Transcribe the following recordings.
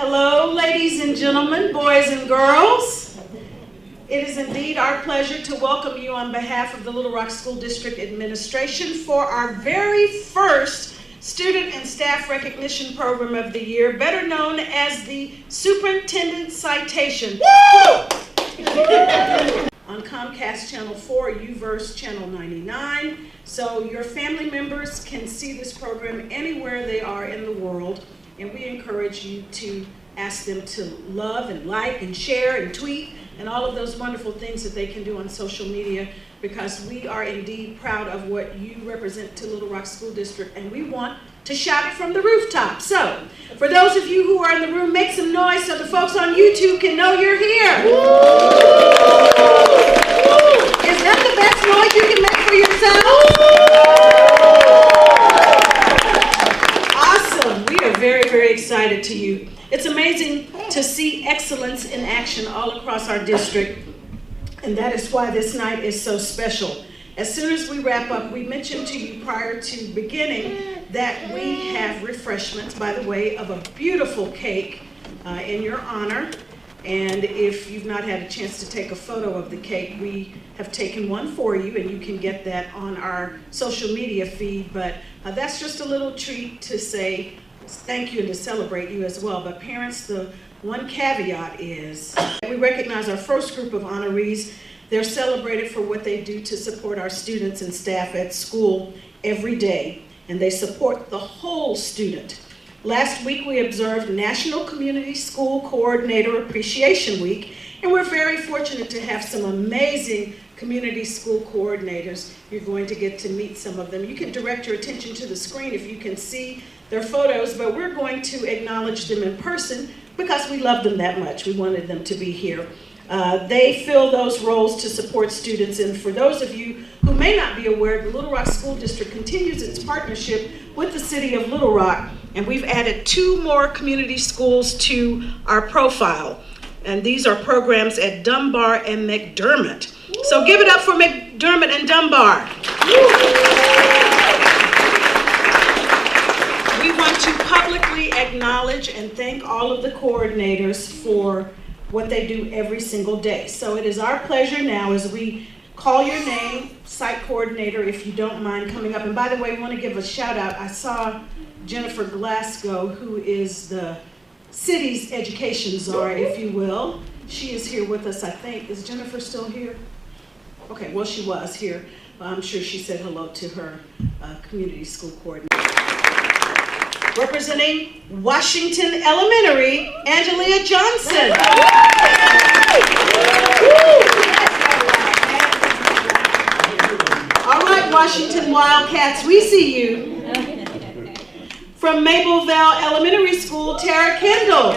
Hello, ladies and gentlemen, boys and girls. It is indeed our pleasure to welcome you on behalf of the Little Rock School District Administration for our very first Student and Staff Recognition Program of the year, better known as the Superintendent Citation. Woo! On Comcast Channel 4, UVerse Channel 99, so your family members can see this program anywhere they are in the world, and we encourage you to ask them to love and like and share and tweet and all of those wonderful things that they can do on social media, because we are indeed proud of what you represent to Little Rock School District, and we want to shout it from the rooftop. So, for those of you who are in the room, make some noise so the folks on YouTube can know you're here. Is that the best noise you can make for yourself? Awesome. We are very, very excited to you. It's amazing to see excellence in action all across our district, and that is why this night is so special. As soon as we wrap up, we mentioned to you prior to beginning that we have refreshments by the way of a beautiful cake in your honor. And if you've not had a chance to take a photo of the cake, we have taken one for you, and you can get that on our social media feed. But that's just a little treat to say thank you and to celebrate you as well. But parents, the one caveat is we recognize our first group of honorees. They're celebrated for what they do to support our students and staff at school every day, and they support the whole student. Last week we observed National Community School Coordinator Appreciation Week, and we're very fortunate to have some amazing community school coordinators. You're going to get to meet some of them. You can direct your attention to the screen if you can see their photos, but we're going to acknowledge them in person because we love them that much. We wanted them to be here. They fill those roles to support students, and for those of you who may not be aware, the Little Rock School District continues its partnership with the City of Little Rock, and we've added 2 more community schools to our profile, and these are programs at Dunbar and McDermott. So give it up for McDermott and Dunbar. We want to publicly acknowledge and thank all of the coordinators for what they do every single day. So it is our pleasure now, as we call your name, site coordinator, if you don't mind coming up. And by the way, we want to give a shout out. I saw Jennifer Glasgow, who is the city's education czar, if you will. She is here with us, I think. Is Jennifer still here? Okay, well, she was here. I'm sure she said hello to her community school coordinator. Representing Washington Elementary, Angelia Johnson. All right, Washington Wildcats, we see you. From Mapleville Elementary School, Tara Kendall.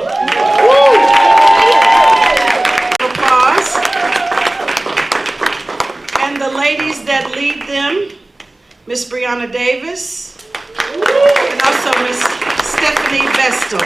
Applause. And the ladies that lead them, Miss Brianna Davis, and also Miss Stephanie Vestal.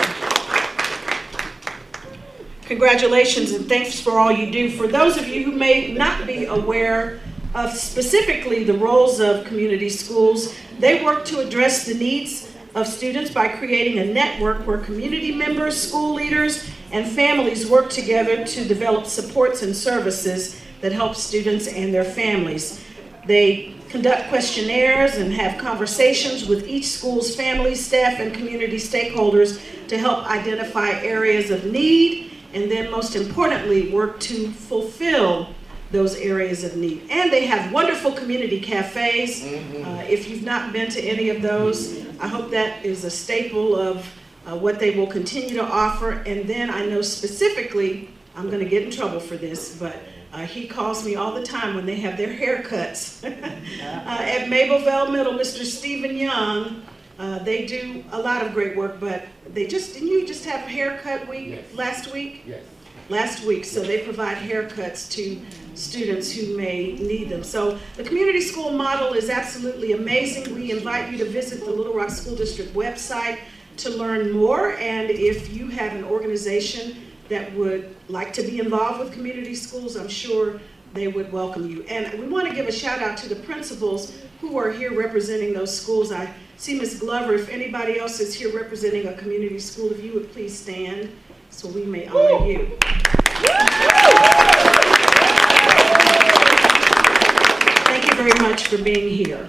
Congratulations and thanks for all you do. For those of you who may not be aware of specifically the roles of community schools, they work to address the needs of students by creating a network where community members, school leaders, and families work together to develop supports and services that help students and their families. They conduct questionnaires and have conversations with each school's family, staff, and community stakeholders to help identify areas of need, and then most importantly, work to fulfill those areas of need. And they have wonderful community cafes. If you've not been to any of those, I hope that is a staple of what they will continue to offer. And then I know specifically, I'm going to get in trouble for this, but he calls me all the time when they have their haircuts. At Mapleville Middle, Mr. Stephen Young, they do a lot of great work, but they didn't you just have haircut week last week? Yes. Last week, so they provide haircuts to students who may need them. So the community school model is absolutely amazing. We invite you to visit the Little Rock School District website to learn more, and if you have an organization that would like to be involved with community schools, I'm sure they would welcome you. And we want to give a shout out to the principals who are here representing those schools. I see Ms. Glover. If anybody else is here representing a community school, if you would please stand so we may honor you. Thank you very much for being here.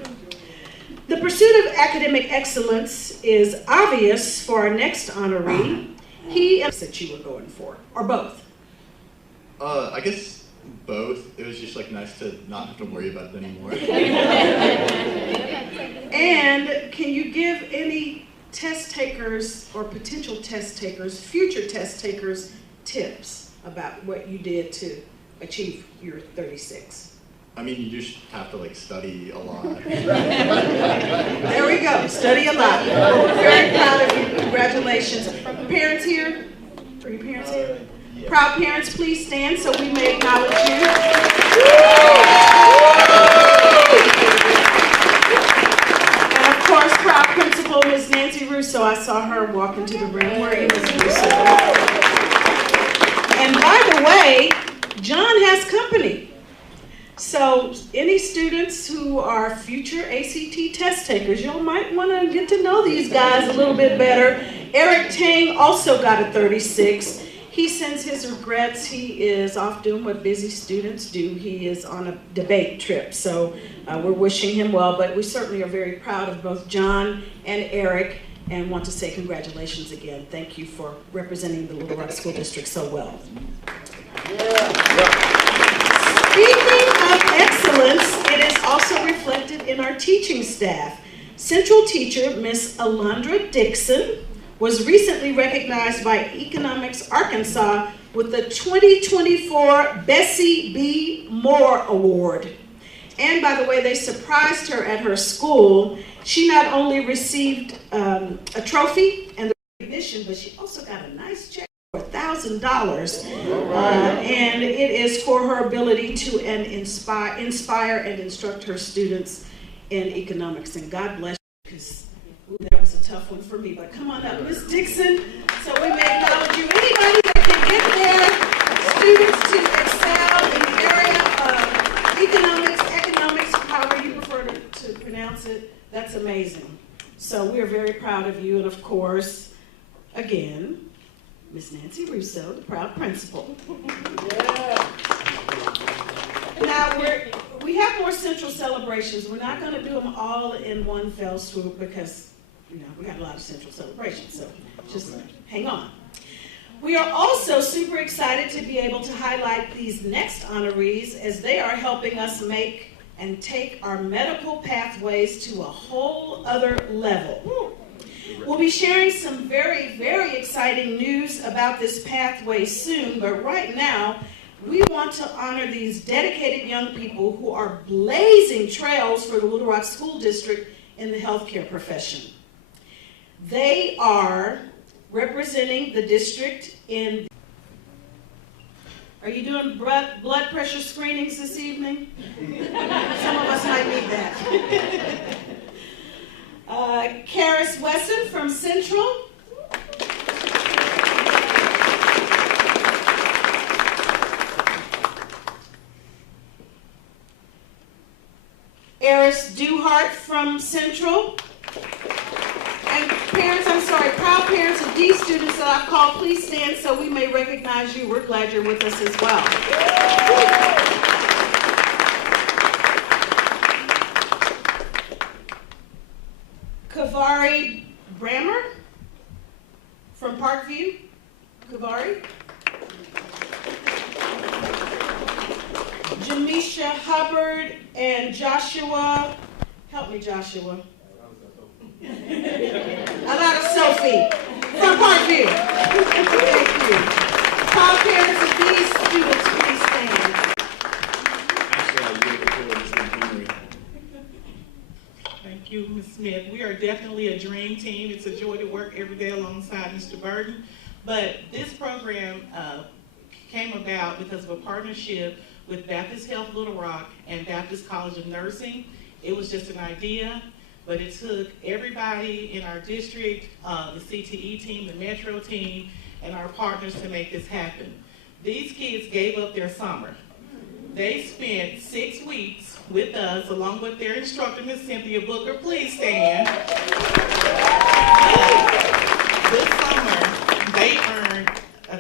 The pursuit of academic excellence is obvious for our next honoree. He that you were going for, or both? I guess both. It was just like nice to not have to worry about it anymore. And can you give any test takers or potential test takers, future test takers, tips about what you did to achieve your 36? I mean, you just have to like study a lot. There we go, study a lot. We're very proud of you, congratulations. Parents here? Are your parents here? Yeah. Proud parents, please stand so we may acknowledge you. And of course, proud principal, Ms. Nancy Russo. I saw her walk into the room. Where are you, Ms. Russo? And by the way, John has company. So any students who are future ACT test takers, you might want to get to know these guys a little bit better. Eric Tang also got a 36. He sends his regrets. He is off doing what busy students do. He is on a debate trip, so we're wishing him well, but we certainly are very proud of both John and Eric and want to say congratulations again. Thank you for representing the Little Rock School District so well. Speaking of excellence, it is also reflected in our teaching staff. Central teacher, Miss Alondra Dixon, was recently recognized by Economics Arkansas with the 2024 Bessie B. Moore Award. And by the way, they surprised her at her school. She not only received a trophy and the recognition, but she also got a nice check for $1,000. And it is for her ability to inspire and instruct her students in economics. And God bless you, because that was a tough one for me, but come on up, Miss Dixon, so we may acknowledge you. Anybody that can get their students to excel in the area of economics, however you prefer to pronounce it, that's amazing. So we are very proud of you, and of course, again, Miss Nancy Russo, the proud principal. Yeah. Now we have more central celebrations. We're not going to do them all in one fell swoop because we got a lot of central celebrations, so just hang on. We are also super excited to be able to highlight these next honorees as they are helping us make and take our medical pathways to a whole other level. We'll be sharing some very, very exciting news about this pathway soon, but right now, we want to honor these dedicated young people who are blazing trails for the Little Rock School District in the healthcare profession. They are representing the district in... Are you doing blood pressure screenings this evening? Some of us might need that. Karis Wesson from Central. Eris Duhart from Central. And parents, I'm sorry, proud parents of these students that I've called, please stand so we may recognize you. We're glad you're with us as well. Kavari Brammer from Parkview. Kavari. Jamisha Hubbard and Joshua. Help me, Joshua. I got a Sophie from Parkview. Thank you. Proud parents of these students, please stand. Thank you, Ms. Smith. We are definitely a dream team. It's a joy to work every day alongside Mr. Burton. But this program came about because of a partnership with Baptist Health Little Rock and Baptist College of Nursing. It was just an idea, but it took everybody in our district, the CTE team, the Metro team, and our partners to make this happen. These kids gave up their summer They spent 6 weeks with us, along with their instructor, Ms. Cynthia Booker. Please stand. This summer, they earned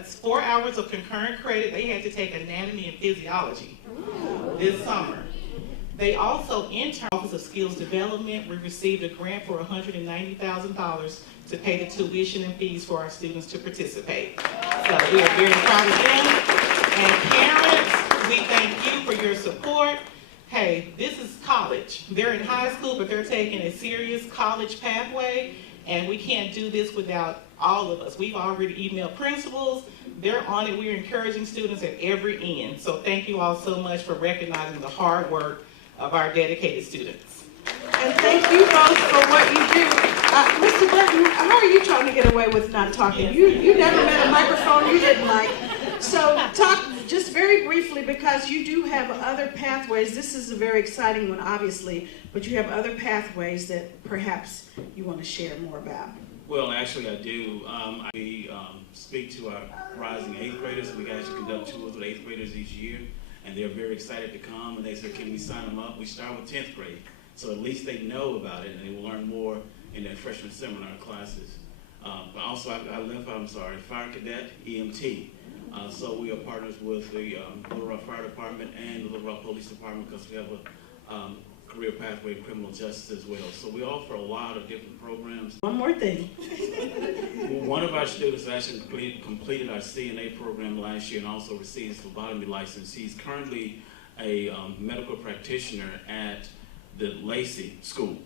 4 hours of concurrent credit. They had to take anatomy and physiology this summer. They also interned Office of Skills Development. We received a grant for $190,000 to pay the tuition and fees for our students to participate. So we are very proud of them. And parents, we thank you for your support. Hey, this is college. They're in high school, but they're taking a serious college pathway, and we can't do this without all of us. We've already emailed principals. They're on it. We're encouraging students at every end. So thank you all so much for recognizing the hard work of our dedicated students. And thank you both for what you do. Mr. Burton, how are you trying to get away with not talking? You never met a microphone you didn't like. So talk just very briefly, because you do have other pathways. This is a very exciting one, obviously, but you have other pathways that perhaps you want to share more about. Well, actually, I do. We speak to our rising 8th graders. We actually conduct tours with 8th graders each year, and they're very excited to come, and they said, can we sign them up? We start with 10th grade, so at least they know about it, and they will learn more in their freshman seminar classes. But also, Fire Cadet, EMT. So we are partners with the Little Rock Fire Department and the Little Rock Police Department, because we have a career pathway in criminal justice as well. So we offer a lot of different programs. One more thing. One of our students actually completed our CNA program last year and also received his phlebotomy license. He's currently a medical practitioner at the Lacey School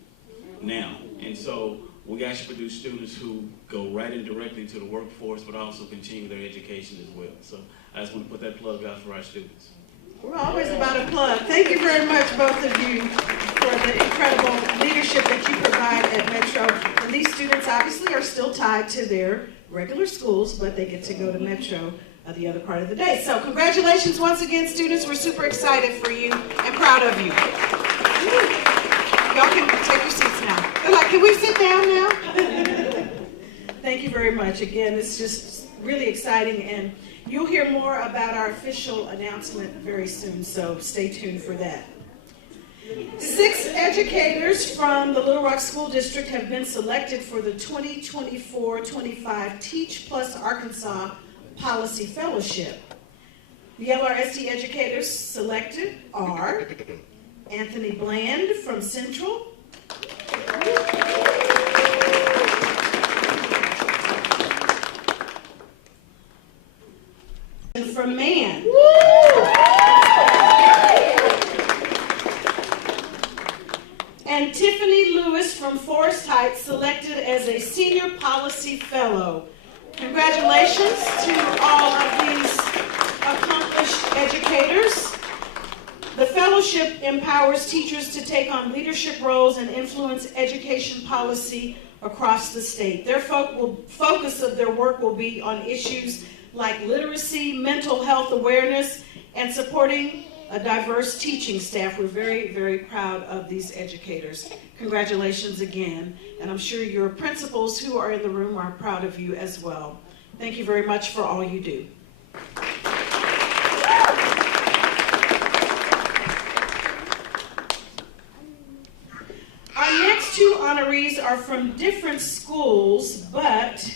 now. And so we actually produce students who go right in directly to the workforce, but also continue their education as well. So I just want to put that plug out for our students. We're always about a plug. Thank you very much, both of you, for the incredible leadership that you provide at Metro. And these students obviously are still tied to their regular schools, but they get to go to Metro the other part of the day. So congratulations once again, students. We're super excited for you and proud of you. Y'all can take your seats now. They're like, can we sit down now? Thank you very much. Again, it's just really exciting, and you'll hear more about our official announcement very soon, so stay tuned for that. 6 educators from the Little Rock School District have been selected for the 2024-25 Teach Plus Arkansas Policy Fellowship. The LRSD educators selected are Anthony Bland from Central, from Man. And Tiffany Lewis from Forest Heights, selected as a Senior Policy Fellow. Congratulations to all of these accomplished educators. The fellowship empowers teachers to take on leadership roles and influence education policy across the state. Their focus of their work will be on issues like literacy, mental health awareness, and supporting a diverse teaching staff. We're very, very proud of these educators. Congratulations again. And I'm sure your principals who are in the room are proud of you as well. Thank you very much for all you do. Our next 2 honorees are from different schools, but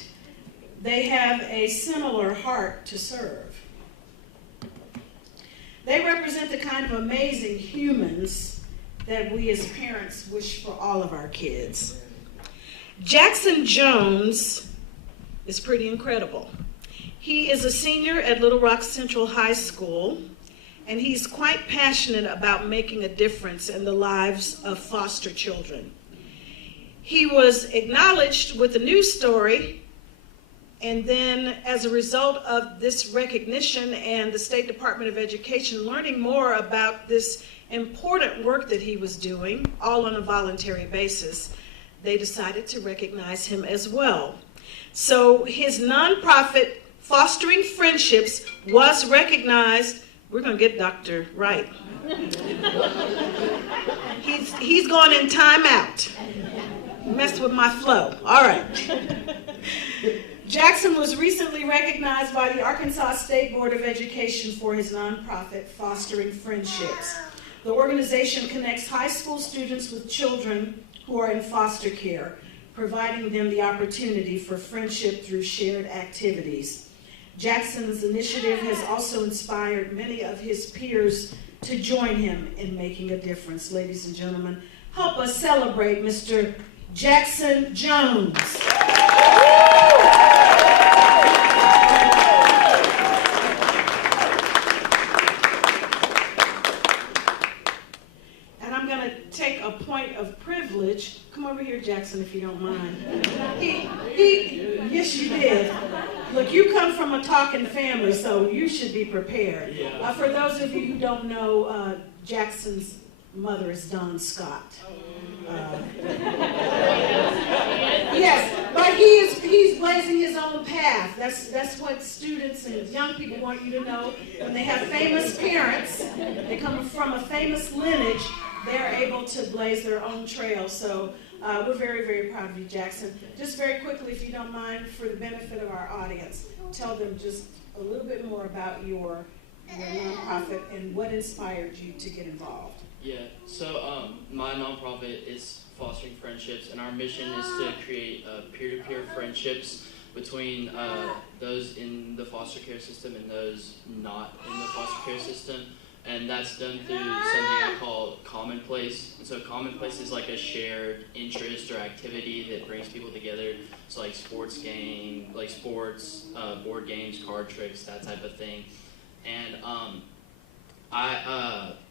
they have a similar heart to serve. They represent the kind of amazing humans that we as parents wish for all of our kids. Jackson Jones is pretty incredible. He is a senior at Little Rock Central High School, and he's quite passionate about making a difference in the lives of foster children. He was acknowledged with a news story, and then as a result of this recognition and the State Department of Education learning more about this important work that he was doing, all on a voluntary basis, they decided to recognize him as well. So his nonprofit, Fostering Friendships, was recognized. We're going to get Dr. Wright. He's going in timeout. Messed with my flow. All right. Jackson was recently recognized by the Arkansas State Board of Education for his nonprofit, Fostering Friendships. The organization connects high school students with children who are in foster care, providing them the opportunity for friendship through shared activities. Jackson's initiative has also inspired many of his peers to join him in making a difference. Ladies and gentlemen, help us celebrate Mr. Jackson Jones. And I'm going to take a point of privilege. Come over here, Jackson, if you don't mind. Yes, you did. Look, you come from a talking family, so you should be prepared. For those of you who don't know, Jackson's mother is Dawn Scott. Yes, but he's blazing his own path. That's what students and young people want you to know. When they have famous parents, they come from a famous lineage, they're able to blaze their own trail. So we're very, very proud of you, Jackson. Just very quickly, if you don't mind, for the benefit of our audience, tell them just a little bit more about your nonprofit and what inspired you to get involved. Yeah, so my nonprofit is Fostering Friendships, and our mission is to create peer-to-peer friendships between those in the foster care system and those not in the foster care system. And that's done through something I call Commonplace. And so Commonplace is like a shared interest or activity that brings people together. It's like sports, board games, card tricks, that type of thing. And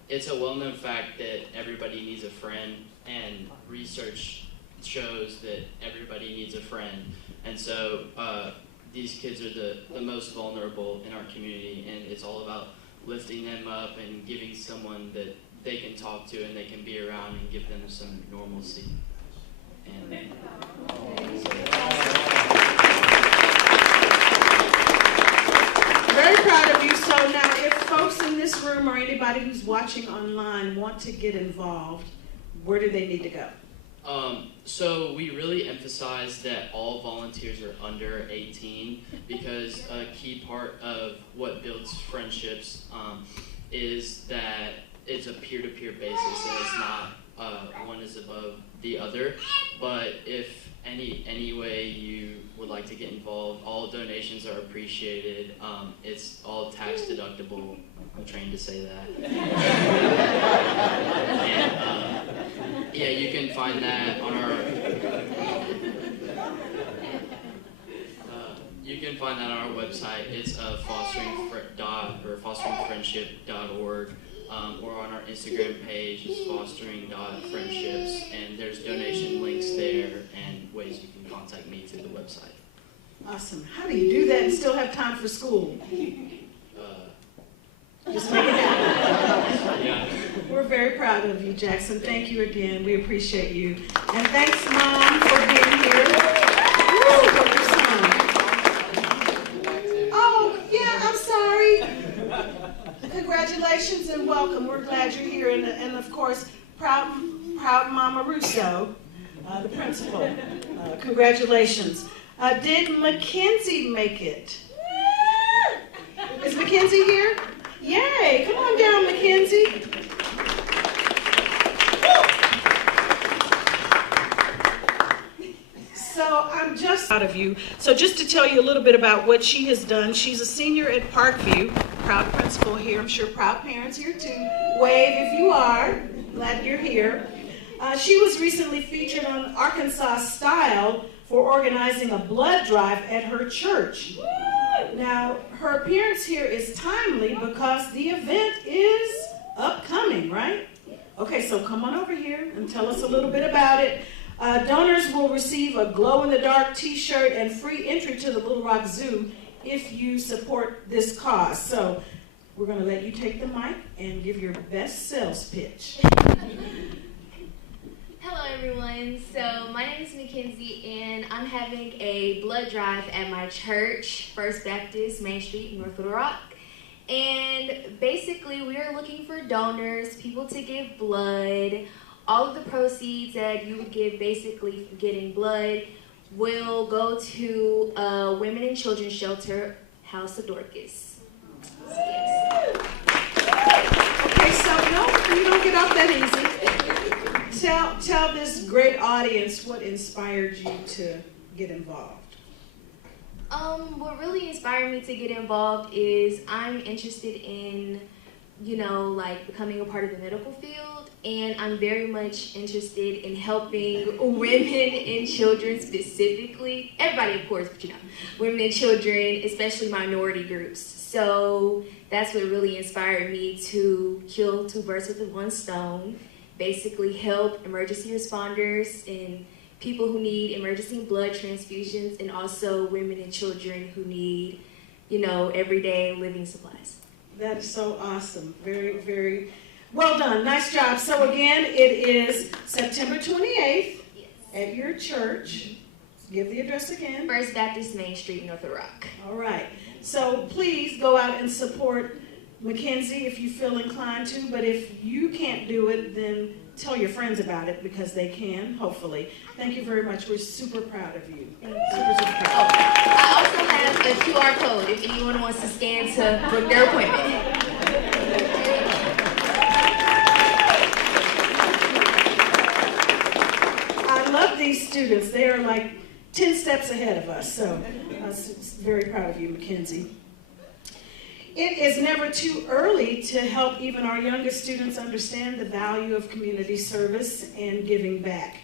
it's a well-known fact that everybody needs a friend, and research shows that everybody needs a friend. And so these kids are the most vulnerable in our community, and it's all about lifting them up and giving someone that they can talk to and they can be around and give them some normalcy. And Very proud of you. So now, if folks in this room or anybody who's watching online want to get involved, where do they need to go? So we really emphasize that all volunteers are under 18 because a key part of what builds friendships is that it's a peer-to-peer basis, and it's not one is above the other. But if any way you would like to get involved, all donations are appreciated. It's all tax deductible. I'm trained to say that. And yeah, you can find that on our website. It's fosteringfriendship.org, or on our Instagram page is fostering.friendships, and there's donation links there and ways you can contact me through the website. Awesome. How do you do that and still have time for school? Just make it happen. Yeah. We're very proud of you, Jackson. Thank you again. We appreciate you. And thanks, Mom, for being here. Woo, for your son. Oh, yeah, I'm sorry. Congratulations and welcome. We're glad you're here. And of course, proud Mama Russo, the principal. Congratulations. Did Mackenzie make it? Is Mackenzie here? Yay! Come on down, Mackenzie. So I'm just proud of you. So just to tell you a little bit about what she has done, she's a senior at Parkview. Proud principal here. I'm sure proud parents here too. Wave if you are. Glad you're here. She was recently featured on Arkansas Style for organizing a blood drive at her church. Now, her appearance here is timely because the event is upcoming, right? Okay, so come on over here and tell us a little bit about it. Donors will receive a glow-in-the-dark t-shirt and free entry to the Little Rock Zoo if you support this cause. So we're going to let you take the mic and give your best sales pitch. Hello everyone, so my name is Mackenzie and I'm having a blood drive at my church, First Baptist, Main Street, North Little Rock. And basically we are looking for donors, people to give blood. All of the proceeds that you would give basically for getting blood will go to a women and children's shelter, House of Dorcas. Yes. Okay, so no, you don't get off that easy. Tell this great audience what inspired you to get involved. What really inspired me to get involved is I'm interested in, like becoming a part of the medical field, and I'm very much interested in helping women and children specifically. Everybody, of course, but women and children, especially minority groups. So that's what really inspired me to kill two birds with one stone, basically help emergency responders and people who need emergency blood transfusions, and also women and children who need, everyday living supplies. That is so awesome. Very, very well done. Nice job. So again, it is September 28th at your church. Give the address again. First Baptist Main Street, North Little Rock. All right. So please go out and support Mackenzie if you feel inclined to, but if you can't do it, then tell your friends about it because they can, hopefully. Thank you very much. We're super proud of you. Super, super proud. I also have a QR code if anyone wants to scan to book their appointment. I love these students. They are like 10 steps ahead of us, so I'm very proud of you, Mackenzie. It is never too early to help even our youngest students understand the value of community service and giving back.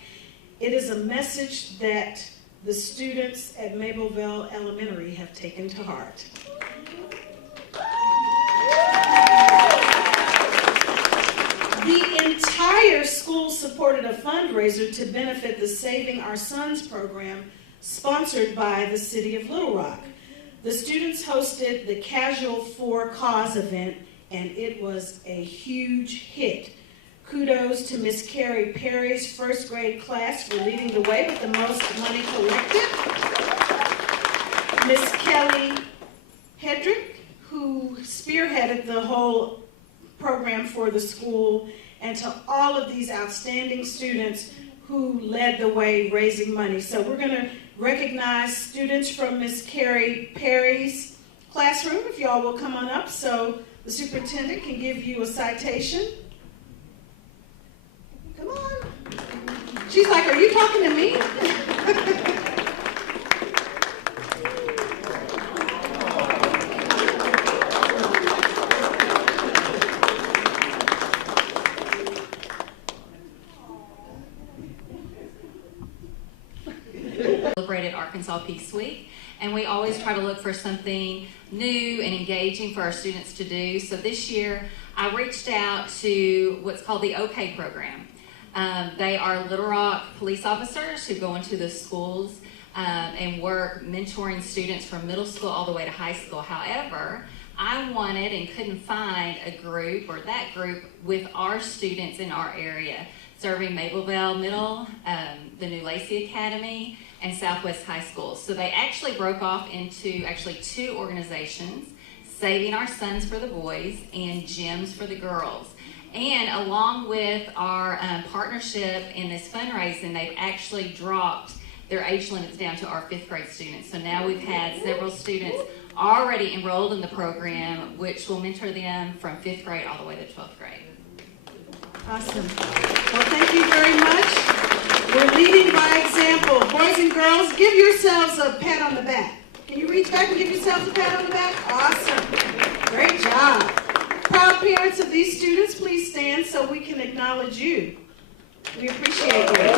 It is a message that the students at Mableville Elementary have taken to heart. The entire school supported a fundraiser to benefit the Saving Our Sons program sponsored by the City of Little Rock. The students hosted the Casual for Cause event, and it was a huge hit. Kudos to Miss Carrie Perry's first grade class for leading the way with the most money collected. Miss Kelly Hedrick, who spearheaded the whole program for the school, and to all of these outstanding students who led the way raising money. So we're going to recognize students from Miss Carrie Perry's classroom, if y'all will come on up so the superintendent can give you a citation. Come on. She's like, are you talking to me? Celebrated Arkansas Peace Week, and we always try to look for something new and engaging for our students to do. So this year I reached out to what's called the OK program. They are Little Rock police officers who go into the schools and work mentoring students from middle school all the way to high school. However, I wanted and couldn't find a group or that group with our students in our area, serving Mableville Middle, the New Lacey Academy, and Southwest High School. So they actually broke off into two organizations, Saving Our Sons for the boys and Gems for the girls. And along with our partnership in this fundraising, they've actually dropped their age limits down to our 5th grade students. So now we've had several students already enrolled in the program, which will mentor them from 5th grade all the way to 12th grade. Awesome. Well, thank you very much. We're leading by example. Boys and girls, give yourselves a pat on the back. Can you reach back and give yourselves a pat on the back? Awesome. Great job. Proud parents of these students, please stand so we can acknowledge you. We appreciate you.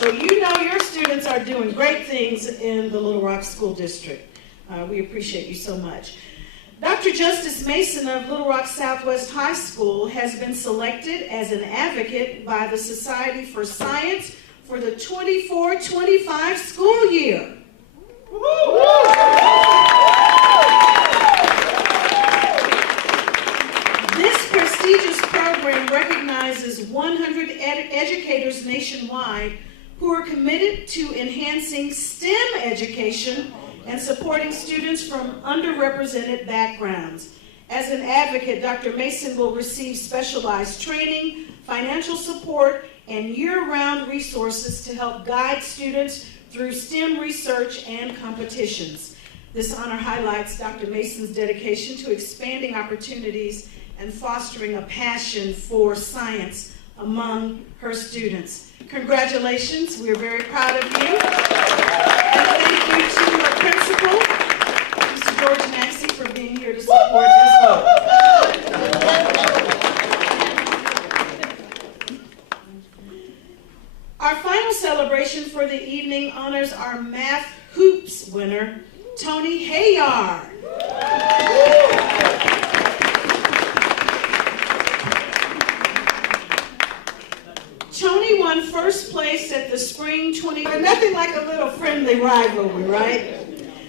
So you know your students are doing great things in the Little Rock School District. We appreciate you so much. Dr. Justice Mason of Little Rock Southwest High School has been selected as an advocate by the Society for Science for the 24-25 school year. This prestigious program recognizes 100 educators nationwide who are committed to enhancing STEM education and supporting students from underrepresented backgrounds. As an advocate, Dr. Mason will receive specialized training financial support, and year-round resources to help guide students through STEM research and competitions. This honor highlights Dr. Mason's dedication to expanding opportunities and fostering a passion for science among her students. Congratulations, we're very proud of you. And thank you to our principal, Mr. George Maxey, for being here to support this vote. Our final celebration for the evening honors our Math Hoops winner, Tony Hayard. Tony won first place at the Spring 20, nothing like a little friendly rivalry, right?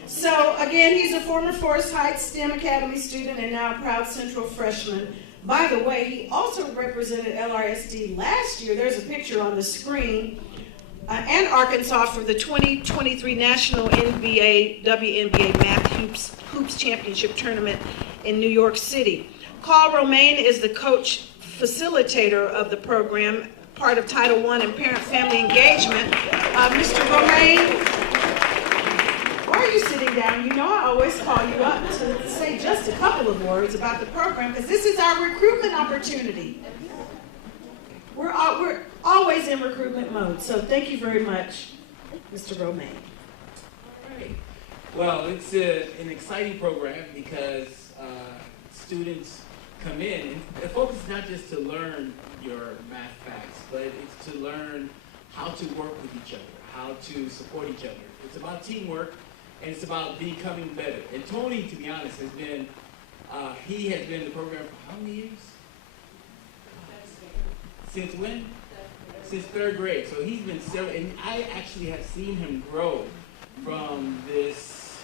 So again, he's a former Forest Heights STEM Academy student and now a proud Central freshman. By the way, he also represented LRSD last year. There's a picture on the screen. And Arkansas for the 2023 National WNBA Math Hoops Championship Tournament in New York City. Carl Romaine is the coach facilitator of the program, part of Title I and Parent-Family Engagement. Mr. Romaine, why are you sitting down? You know I always call you up to say just a couple of words about the program because this is our recruitment opportunity. We're always in recruitment mode, so thank you very much, Mr. Romaine. All right. Well, it's an exciting program because students come in, and the focus is not just to learn your math facts, but it's to learn how to work with each other, how to support each other. It's about teamwork, and it's about becoming better. And Tony, to be honest, has been, he has been in the program for how many years? Since when? Since third grade. So he's been several, and I actually have seen him grow from this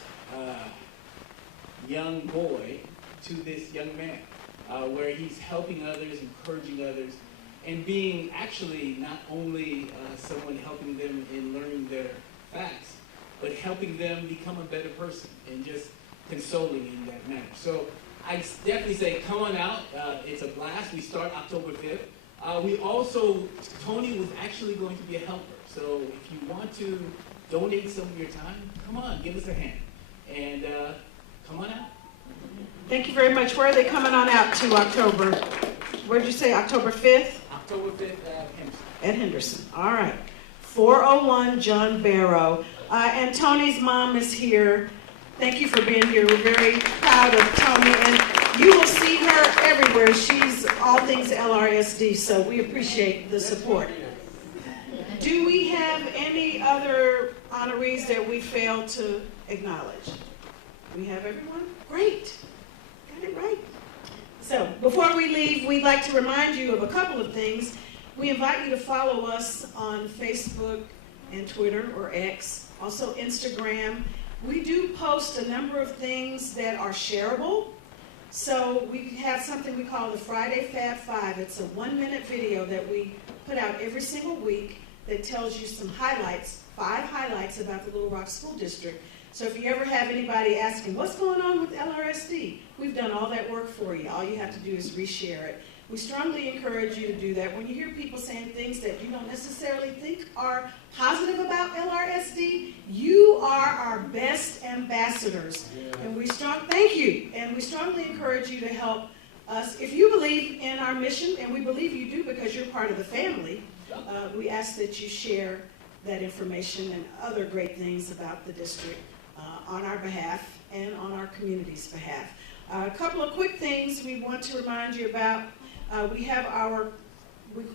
young boy to this young man, where he's helping others, encouraging others, and being actually not only someone helping them in learning their facts, but helping them become a better person and just consoling in that manner. So I definitely say come on out. It's a blast. We start October 5th. We also, Tony was actually going to be a helper. So if you want to donate some of your time, come on, give us a hand. And come on out. Thank you very much. Where are they coming on out to October? Where did you say, October 5th? October 5th at Henderson. At Henderson. All right. 401 John Barrow. And Tony's mom is here. Thank you for being here. We're very proud of Tony. And you will see her everywhere. She's all things LRSD, so we appreciate the support. Do we have any other honorees that we failed to acknowledge? We have everyone? Great. Got it right. So before we leave, we'd like to remind you of a couple of things. We invite you to follow us on Facebook and Twitter or X, also Instagram. We do post a number of things that are shareable. So we have something we call the Friday Fab 5. It's a 1-minute video that we put out every single week that tells you some highlights, 5 highlights about the Little Rock School District. So if you ever have anybody asking, what's going on with LRSD? We've done all that work for you. All you have to do is reshare it. We strongly encourage you to do that. When you hear people saying things that you don't necessarily think are positive about LRSD, you are our best ambassadors. And thank you. And we strongly encourage you to help us. If you believe in our mission, and we believe you do because you're part of the family, we ask that you share that information and other great things about the district on our behalf and on our community's behalf. A couple of quick things we want to remind you about. We have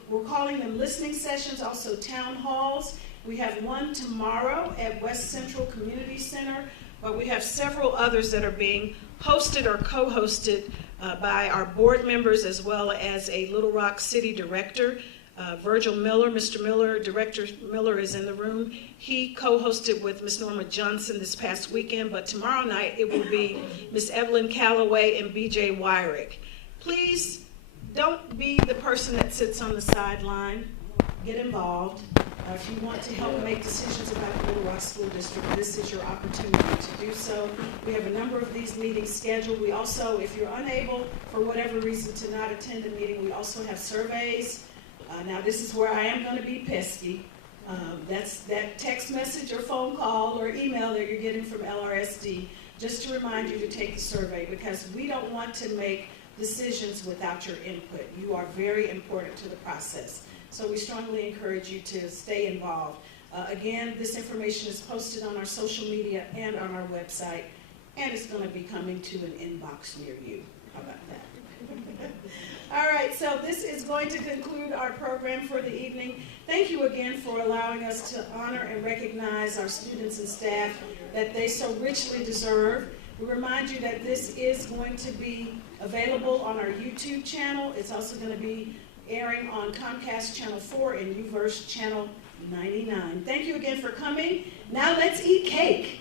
we're calling them listening sessions, also town halls. We have one tomorrow at West Central Community Center, but we have several others that are being hosted or co-hosted by our board members as well as a Little Rock City Director. Virgil Miller, Mr. Miller, Director Miller is in the room. He co-hosted with Ms. Norma Johnson this past weekend, but tomorrow night it will be Ms. Evelyn Calloway and B.J. Wyrick. Please don't be the person that sits on the sideline. Get involved. If you want to help make decisions about the Little Rock School District, this is your opportunity to do so. We have a number of these meetings scheduled. We also, if you're unable for whatever reason to not attend a meeting, we also have surveys Now this is where I am going to be pesky. That's that text message or phone call or email that you're getting from LRSD, just to remind you to take the survey, because we don't want to make decisions without your input. You are very important to the process. So we strongly encourage you to stay involved. Again, this information is posted on our social media and on our website, and it's going to be coming to an inbox near you. How about that? All right, so this is going to conclude our program for the evening. Thank you again for allowing us to honor and recognize our students and staff that they so richly deserve. We remind you that this is going to be available on our YouTube channel. It's also going to be airing on Comcast Channel 4 and UVerse Channel 99. Thank you again for coming. Now let's eat cake.